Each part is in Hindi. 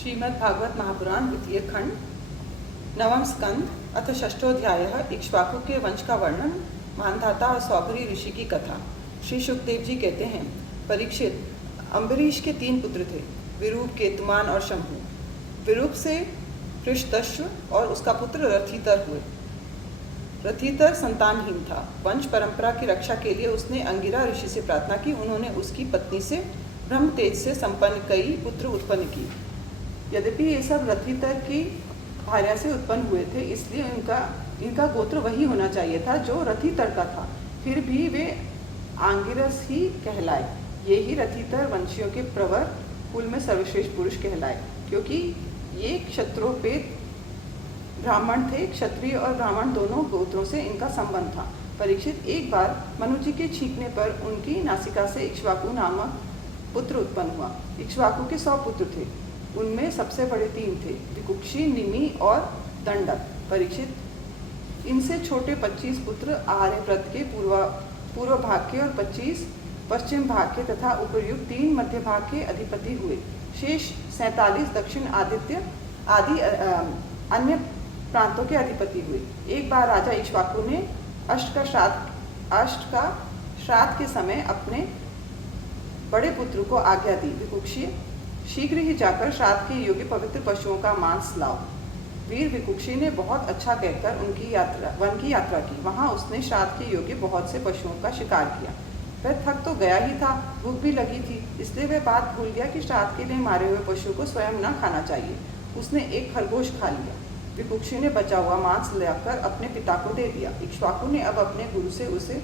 श्रीमद् भागवत महापुराण द्वितीय खंड नवम स्कंद अथ षष्ठोध्याय इक्ष्वाकु के वंश का वर्णन। मानधाता और सौभरी ऋषि की कथा। श्री सुखदेव जी कहते हैं, परीक्षित, अम्बरीश के 3 पुत्र थे, विरूप, केतुमान और शंभु। विरूप से पृष्ठदश्व और उसका पुत्र रथितर हुए। रथितर संतानहीन था। वंश परंपरा की रक्षा के लिए उसने अंगिरा ऋषि से प्रार्थना की। उन्होंने उसकी पत्नी से ब्रह्म तेज से संपन्न कई पुत्र उत्पन्न किए। यद्यपि ये सब रथितर की भार्या से उत्पन्न हुए थे, इसलिए इनका गोत्र वही होना चाहिए था जो रथितर का था, फिर भी वे आंगिरस ही कहलाए। ये ही रथितर वंशियों के प्रवर कुल में सर्वश्रेष्ठ पुरुष कहलाए, क्योंकि ये क्षत्रोपेत ब्राह्मण थे। क्षत्रिय और ब्राह्मण दोनों गोत्रों से इनका संबंध था। परीक्षित, एक बार मनुजी के छींकने पर उनकी नासिका से इक्ष्वाकु नामक पुत्र उत्पन्न हुआ। इक्ष्वाकु के 100 पुत्र थे। उनमें सबसे बड़े 3 थे, विकुक्षी, निमि और दंडक। परीक्षित, इनसे छोटे 25 पुत्र आर्यव्रत के पूर्व भाग के और 25 पश्चिम भाग के तथा उपर्युक्त 3 मध्य भाग के अधिपति हुए। शेष 47 दक्षिण आदित्य आदि अन्य प्रांतों के अधिपति हुए। एक बार राजा इक्ष्वाकु ने अष्ट का श्राद्ध के समय अपने बड़े पुत्र को आज्ञा दी, विकुक्षी, शीघ्र ही जाकर श्राद्ध के योग्य पवित्र पशुओं का मांस लाओ। वीर विकुक्षी ने बहुत अच्छा कहकर वन की यात्रा की। वहां उसने श्राद्ध के योग्य बहुत से पशुओं का शिकार किया। वह थक तो गया ही था, भूख भी लगी थी, इसलिए वह बात भूल गया कि श्राद्ध के लिए मारे हुए पशु को स्वयं न खाना चाहिए। उसने एक खरगोश खा लिया। विकुक्षी ने बचा हुआ मांस लाकर अपने पिता को दे दिया। इक्ष्वाकु ने अब अपने गुरु से उसे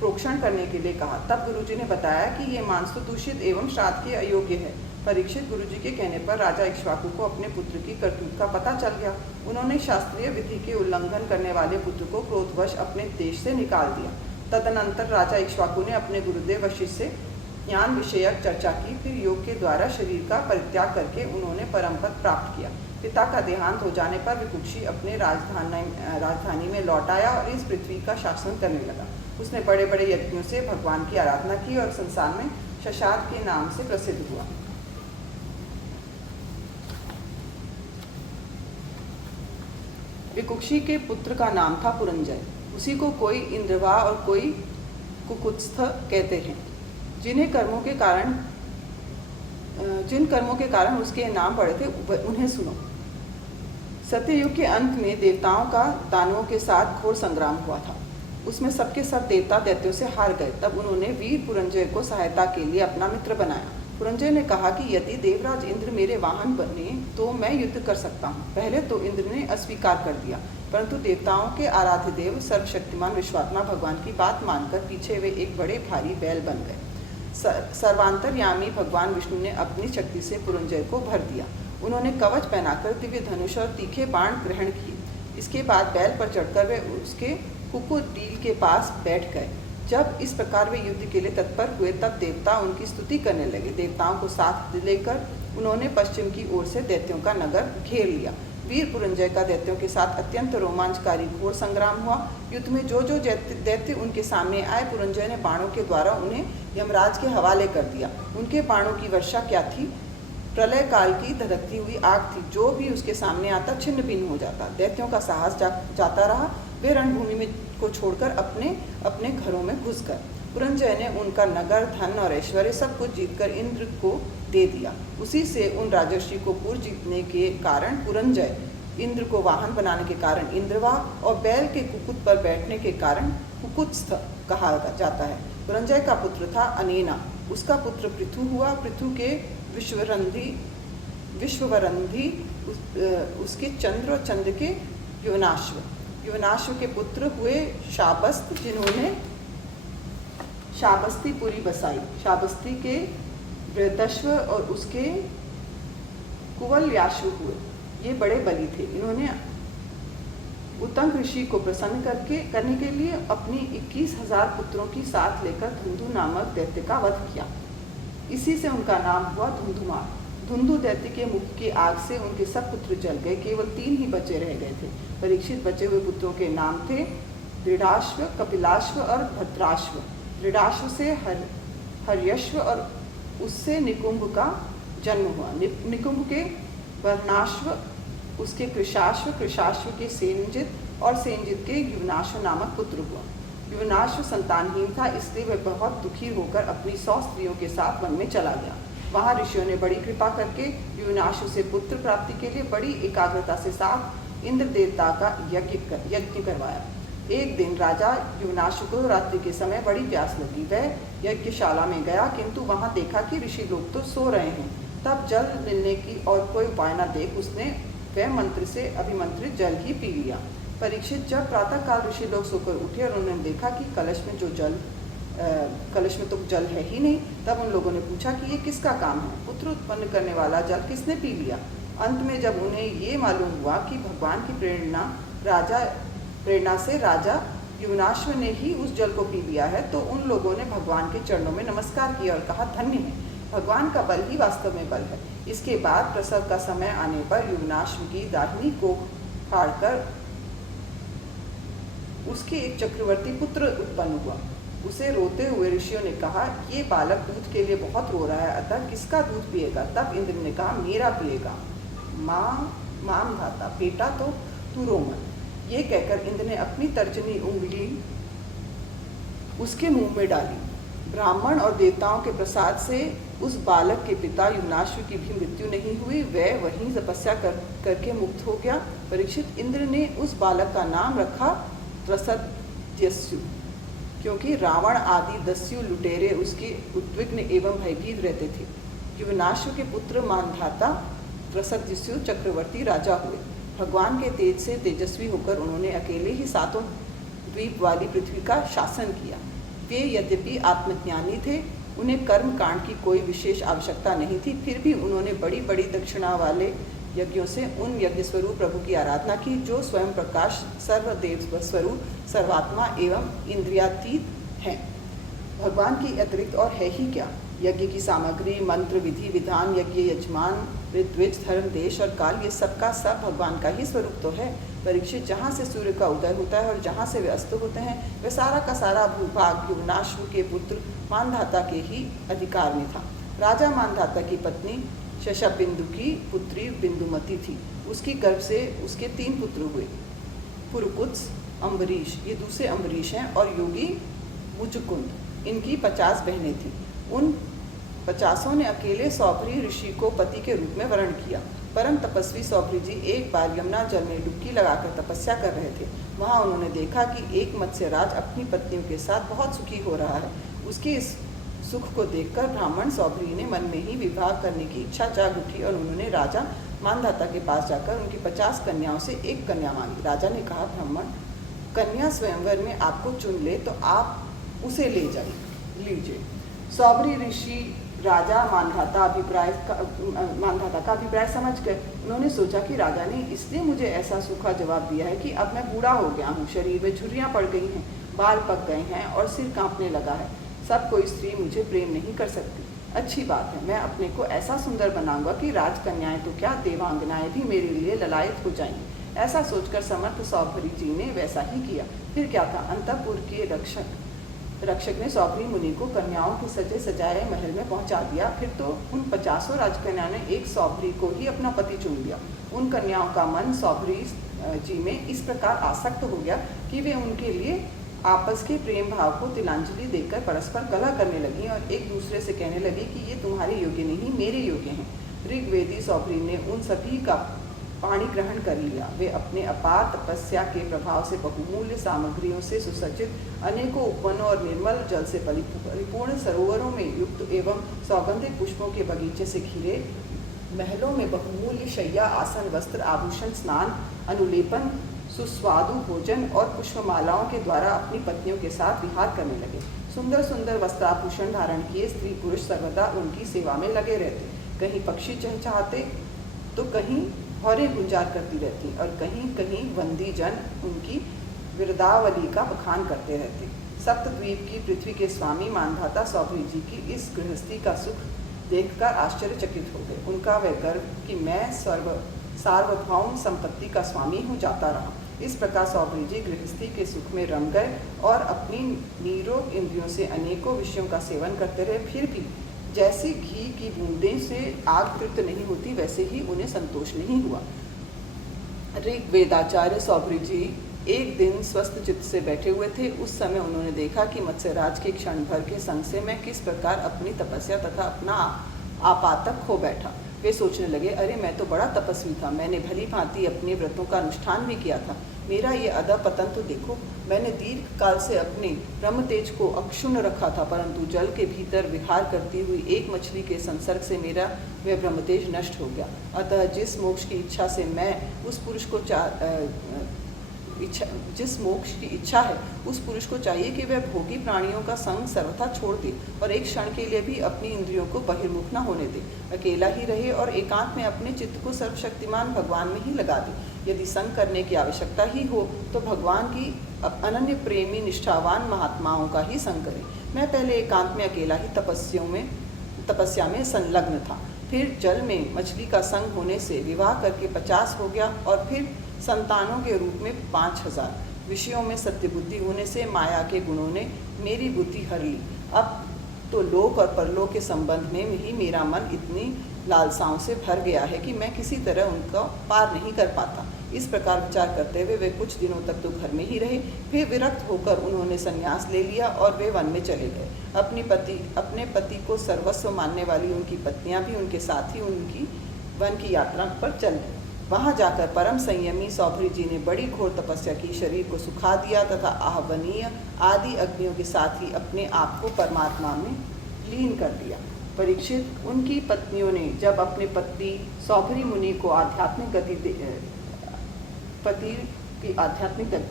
प्रोक्षण करने के लिए कहा। तब गुरुजी ने बताया कि ये मांस तो दूषित एवं श्राद्ध के अयोग्य है। परीक्षित, गुरुजी के कहने पर राजा इक्ष्वाकु को अपने पुत्र की करतूत का पता चल गया। उन्होंने शास्त्रीय विधि के उल्लंघन करने वाले पुत्र को क्रोधवश अपने देश से निकाल दिया। तदनंतर राजा इक्ष्वाकु ने अपने गुरुदेव वशिष्ठ से ज्ञान विषयक चर्चा की। फिर योग के द्वारा शरीर का परित्याग करके उन्होंने परम पद प्राप्त किया। पिता का देहांत हो जाने पर विकुक्षी अपने राजधानी में लौट आया और इस पृथ्वी का शासन करने लगा। उसने बड़े बड़े यज्ञों से भगवान की आराधना की और संसार में शशाद के नाम से प्रसिद्ध हुआ। विकुक्षी के पुत्र का नाम था पुरंजय। उसी को कोई इंद्रवा और कोई कुकुत्स्थ कहते हैं। जिन कर्मों के कारण उसके नाम पड़े थे उन्हें सुनो। सत्ययुग के अंत में देवताओं का दानवों के साथ घोर संग्राम हुआ था। उसमें सबके सब देवता दैत्यों से हार गए। तब उन्होंने वीर पुरंजय को सहायता के लिए अपना मित्र बनाया। पुरंजय ने कहा कि यदि देवराज इंद्र मेरे वाहन बने तो मैं युद्ध कर सकता हूँ। पहले तो इंद्र ने अस्वीकार कर दिया, परंतु देवताओं के आराध्य देव सर्वशक्तिमान विश्वात्मा भगवान की बात मानकर पीछे वे एक बड़े भारी बैल बन गए। सर्वांतरयामी भगवान विष्णु ने अपनी शक्ति से पुरंजय को भर दिया। उन्होंने कवच पहनाकर दिव्य धनुष और तीखे बाण ग्रहण किए। इसके बाद बैल पर चढ़कर वे उसके कुकुटील के पास बैठ गए। जब इस प्रकार वे युद्ध के लिए तत्पर हुए तब देवता उनकी स्तुति करने लगे। देवताओं को साथ लेकर उन्होंने पश्चिम की ओर से दैत्यों का नगर घेर लिया। वीर पुरंजय का दैत्यों के साथ अत्यंत रोमांचकारी घोर संग्राम हुआ। युद्ध में जो दैत्य उनके सामने आए, पुरंजय ने बाणों के द्वारा उन्हें यमराज के हवाले कर दिया। उनके बाणों की वर्षा क्या थी, प्रलय काल की धधकती हुई आग थी। जो भी उसके सामने आता छिन्न भिन्न हो जाता। दैत्यों का साहस जाता रहा। वे रणभूमि में को छोड़कर अपने अपने घरों में घुस गए। पुरंजय ने उनका नगर, धन और ऐश्वर्य सब कुछ जीतकर इंद्र को दे दिया। उसी से उन राजर्षि को पूर्व जीतने के कारण पुरंजय, इंद्र को वाहन बनाने के कारण इंद्रवा और बैल के कुकुट पर बैठने के कारण कुकुत्स्थ कहा जाता है। पुरंजय का पुत्र था अनेना। उसका पुत्र पृथु हुआ। पृथु के विश्ववरंधी उसके चंद्र और चंद्र के युवनाश्व के पुत्र हुए शाबस्त, जिन्होंने शाबस्तीपुरी बसाई। शाबस्ती के वृद्धश्व और उसके कुवलयाश्व हुए। ये बड़े बली थे। इन्होंने उत्तंग ऋषि को प्रसन्न करने के लिए अपनी 21,000 पुत्रों की साथ लेकर धुंधु नामक दैत्य का वध किया। इसी से उनका नाम हुआ धुंधुमार। धुंधु दैत्य के मुख की आग से उनके सब पुत्र जल गए। केवल 3 ही बचे रह गए थे। परीक्षित, बचे हुए पुत्रों के नाम थे दृढ़ाश्व, कपिलाश्व और भद्राश्व। दृढ़ाश्व से हर्यश्व और उससे निकुंभ का जन्म हुआ। निकुंभ के वर्णाश्व उसके कृशाश्व, कृशाश्व के सेनजित और सेनजित के युवनाश्व नामक पुत्र हुआ। युवनाश्व संतानहीन था, इसलिए वह बहुत दुखी होकर अपनी 100 स्त्रियों के साथ वन में चला गया। वहाँ ऋषियों ने बड़ी कृपा करके युवनाश्व से पुत्र प्राप्ति के लिए बड़ी एकाग्रता से साथ इंद्र देवता का यज्ञ करवाया। एक दिन राजा युवनाश्व को रात्रि के समय बड़ी प्यास लगी। वह यज्ञशाला में गया, किंतु वहाँ देखा कि ऋषि लोग तो सो रहे हैं। तब जल मिलने की और कोई उपाय न देख उसने वह मंत्र से अभिमंत्रित जल ही पी लिया। परीक्षित, जब प्रातःकाल ऋषि लोग सोकर उठे और उन्होंने देखा कि कलश में तो जल है ही नहीं, तब उन लोगों ने पूछा कि ये किसका काम है, पुत्र उत्पन्न करने वाला जल किसने पी लिया। अंत में जब उन्हें ये मालूम हुआ कि भगवान की प्रेरणा से राजा युवनाश्व ने ही उस जल को पी लिया है, तो उन लोगों ने भगवान के चरणों में नमस्कार किया और कहा, धन्य है, भगवान का बल ही वास्तव में बल है। इसके बाद प्रसव का समय आने पर युवनाश्व की दाहिनी कोख फाड़कर उसके एक चक्रवर्ती पुत्र उत्पन्न हुआ। उसे रोते हुए ऋषियों ने कहा, ये बालक दूध के लिए बहुत रो रहा है, अतः किसका दूध पिएगा। तब इंद्र ने कहा, मेरा पिएगा। माम धाता, बेटा तो तू रो मत। ये कहकर इंद्र ने अपनी तर्जनी उंगली उसके मुंह में डाली। ब्राह्मण और देवताओं के प्रसाद से उस बालक के पिता युवनाश्व की भी मृत्यु नहीं हुई, वह वहीं तपस्या करके मुक्त हो गया। परीक्षित, इंद्र ने उस बालक का नाम रखा त्रसदस्यु, क्योंकि रावण आदि दस्यु लुटेरे उसके उद्विग्न एवं भयभीत रहते थे। युवनाश्व के पुत्र मानधाता त्रसदस्यु चक्रवर्ती राजा हुए। भगवान के तेज से तेजस्वी होकर उन्होंने अकेले ही 7 द्वीप वाली पृथ्वी का शासन किया। वे यद्यपि आत्मज्ञानी थे, उन्हें कर्म कांड की कोई विशेष आवश्यकता नहीं थी, फिर भी उन्होंने बड़ी बड़ी दक्षिणा वाले यज्ञों से उन यज्ञ स्वरूप प्रभु की आराधना की, जो स्वयं प्रकाश सर्वदेव स्वरूप सर्वात्मा एवं इंद्रियातीत हैं। भगवान की अतिरिक्त और है ही क्या। यज्ञ की सामग्री, मंत्र, विधि विधान, यज्ञ यजमान, ऋत्विज, धर्म, देश और काल, ये सबका सब भगवान का ही स्वरूप तो है। परीक्षित, जहाँ से सूर्य का उदय होता है और जहाँ से वे अस्त होते हैं, वह सारा का सारा भूभाग युवनाश्व के पुत्र मानधाता के ही अधिकार में था। राजा मानधाता की पत्नी शशबिंदु की पुत्री बिंदुमती थी। उसकी गर्भ से उसके 3 पुत्र हुए, पुरुकुत्स, अम्बरीश, ये दूसरे अम्बरीश हैं, और योगी मुचुकुंद। इनकी 50 बहनें थीं। उन 50 ने अकेले सौभरी ऋषि को पति के रूप में वर्ण किया। परम तपस्वी सौभरी जी एक बार यमुना जल में डुबकी लगाकर तपस्या कर रहे थे। वहाँ उन्होंने देखा कि एक मत्स्यराज अपनी पत्नियों के साथ बहुत सुखी हो रहा है। उसके इस सुख को देखकर ब्राह्मण सौभरी ने मन में ही विवाह करने की इच्छा जाग उठी और उन्होंने राजा मानधाता के पास जाकर उनकी 50 कन्याओं से एक कन्या मांगी। राजा ने कहा, ब्राह्मण, कन्या स्वयंवर में आपको चुन ले तो आप उसे ले लीजिए। सौभरी ऋषि राजा मानधाता का अभिप्राय समझ गए। उन्होंने सोचा कि राजा ने इसलिए मुझे ऐसा सूखा जवाब दिया है कि अब मैं बूढ़ा हो गया हूँ, शरीर में झुर्रियाँ पड़ गई हैं, बाल पक गए हैं और सिर कांपने लगा है। सब कोई स्त्री मुझे प्रेम नहीं कर सकती। अच्छी बात है, मैं अपने को ऐसा सुंदर बनाऊंगा कि राजकन्याएं तो क्या, देवांगनाएं भी मेरे लिए ललायत हो जाएंगी। ऐसा सोचकर समर्थ सौभरी जी ने वैसा ही किया। फिर क्या था, अंतःपुर के रक्षक ने सौभरी मुनि को कन्याओं के सजे सजाए महल में पहुंचा दिया। फिर तो उन 50 राजकन्याओं ने एक सौभरी को ही अपना पति चुन लिया। उन कन्याओं का मन सौभरी जी में इस प्रकार आसक्त हो गया कि वे उनके लिए आपस के प्रेम भाव को तिलांजलि देकर परस्पर कलह करने लगी और एक दूसरे से कहने लगी कि ये तुम्हारे योग्य नहीं, मेरे योग्य हैं। ऋग्वेदी सौभरी ने उन सभी का पाणी ग्रहण कर लिया। वे अपने अपार तपस्या के प्रभाव से बहुमूल्य सामग्रियों से सुसज्जित अनेकों उपवनों और निर्मल जल से परिपूर्ण सरोवरों में युक्त एवं सौगंधिक पुष्पों के बगीचे से घिरे महलों में बहुमूल्य शैया, आसन, वस्त्र, आभूषण, स्नान, अनुलेपन, सुस्वादु भोजन और पुष्पमालाओं के द्वारा अपनी पत्नियों के साथ विहार करने लगे। सुंदर सुंदर वस्त्राभूषण धारण किए स्त्री पुरुष सर्वदा उनकी सेवा में लगे रहते। कहीं पक्षी चहचहाते तो कहीं हौरे गुंजार करती रहती और कहीं कहीं वंदी जन उनकी विरदावली का बखान करते रहते। सप्तद्वीप की पृथ्वी के स्वामी मानधाता सौभरी जी की इस गृहस्थी का सुख देखकर आश्चर्यचकित हो गए। उनका वह गर्व कि मैं सार्वभौम संपत्ति का स्वामी हूँ जाता रहा। इस प्रकार सौभरी जी गृहस्थी के सुख में रम गए और अपनी नीरोग इंद्रियों से अनेकों विषयों का सेवन करते रहे। फिर भी जैसे घी की बूंदें से आग तृप्त नहीं होती, वैसे ही उन्हें संतोष नहीं हुआ। ऋग्वेदाचार्य सौभरी जी एक दिन स्वस्थ चित्त से बैठे हुए थे। उस समय उन्होंने देखा कि मत्स्यराज के क्षण भर के संग से मैं किस प्रकार अपनी तपस्या तथा अपना आपातक खो बैठा। वे सोचने लगे, अरे मैं तो बड़ा तपस्वी था, मैंने भली भांति अपने व्रतों का अनुष्ठान भी किया था, मेरा ये अधपतन तो देखो। मैंने दीर्घ काल से अपने ब्रह्म तेज को अक्षुण्ण रखा था, परंतु जल के भीतर विहार करती हुई एक मछली के संसर्ग से मेरा वह ब्रह्म तेज नष्ट हो गया। अतः जिस मोक्ष की इच्छा से मैं उस पुरुष को जिस मोक्ष की इच्छा है उस पुरुष को चाहिए कि वह भोगी प्राणियों का संग सर्वथा छोड़ दे और एक क्षण के लिए भी अपनी इंद्रियों को बहिर्मुख न होने दे, अकेला ही रहे और एकांत में अपने चित्त को सर्वशक्तिमान भगवान में ही लगा दे। यदि संग करने की आवश्यकता ही हो तो भगवान की अनन्य प्रेमी निष्ठावान महात्माओं का ही संग करें। मैं पहले एकांत में अकेला ही तपस्या में संलग्न था, फिर जल में मछली का संग होने से विवाह करके 50 हो गया और फिर संतानों के रूप में 5000। विषयों में सत्य बुद्धि होने से माया के गुणों ने मेरी बुद्धि हर ली। अब तो लोक और परलोक के संबंध में ही मेरा मन इतनी लालसाओं से भर गया है कि मैं किसी तरह उनका पार नहीं कर पाता। इस प्रकार विचार करते हुए वे कुछ दिनों तक तो घर में ही रहे, फिर विरक्त होकर उन्होंने संन्यास ले लिया और वे वन में चले गए। अपने पति को सर्वस्व मानने वाली उनकी पत्नियां भी उनके साथ ही उनकी वन की यात्रा पर चल गई। वहां जाकर परम संयमी सौभरी जी ने बड़ी घोर तपस्या की, शरीर को सुखा दिया तथा आहवनीय आदि अग्नियों के साथ ही अपने आप को परमात्मा में लीन कर दिया। परीक्षित, उनकी पत्नियों ने जब अपने पति सौभरी मुनि को आध्यात्मिक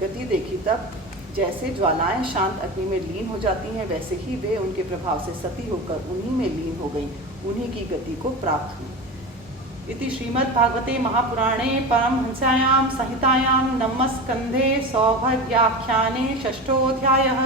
गति देखी, तब जैसे ज्वालाएं शांत अग्नि में लीन हो जाती हैं, वैसे ही वे उनके प्रभाव से सती होकर उन्हीं में लीन हो गईं, उन्हीं की गति को प्राप्त हुई। इति श्रीमद्भागवते महापुराणे परमहंस्यां संहितायां नवमस्कन्धे सौभर्याख्याने 6ठोऽध्यायः।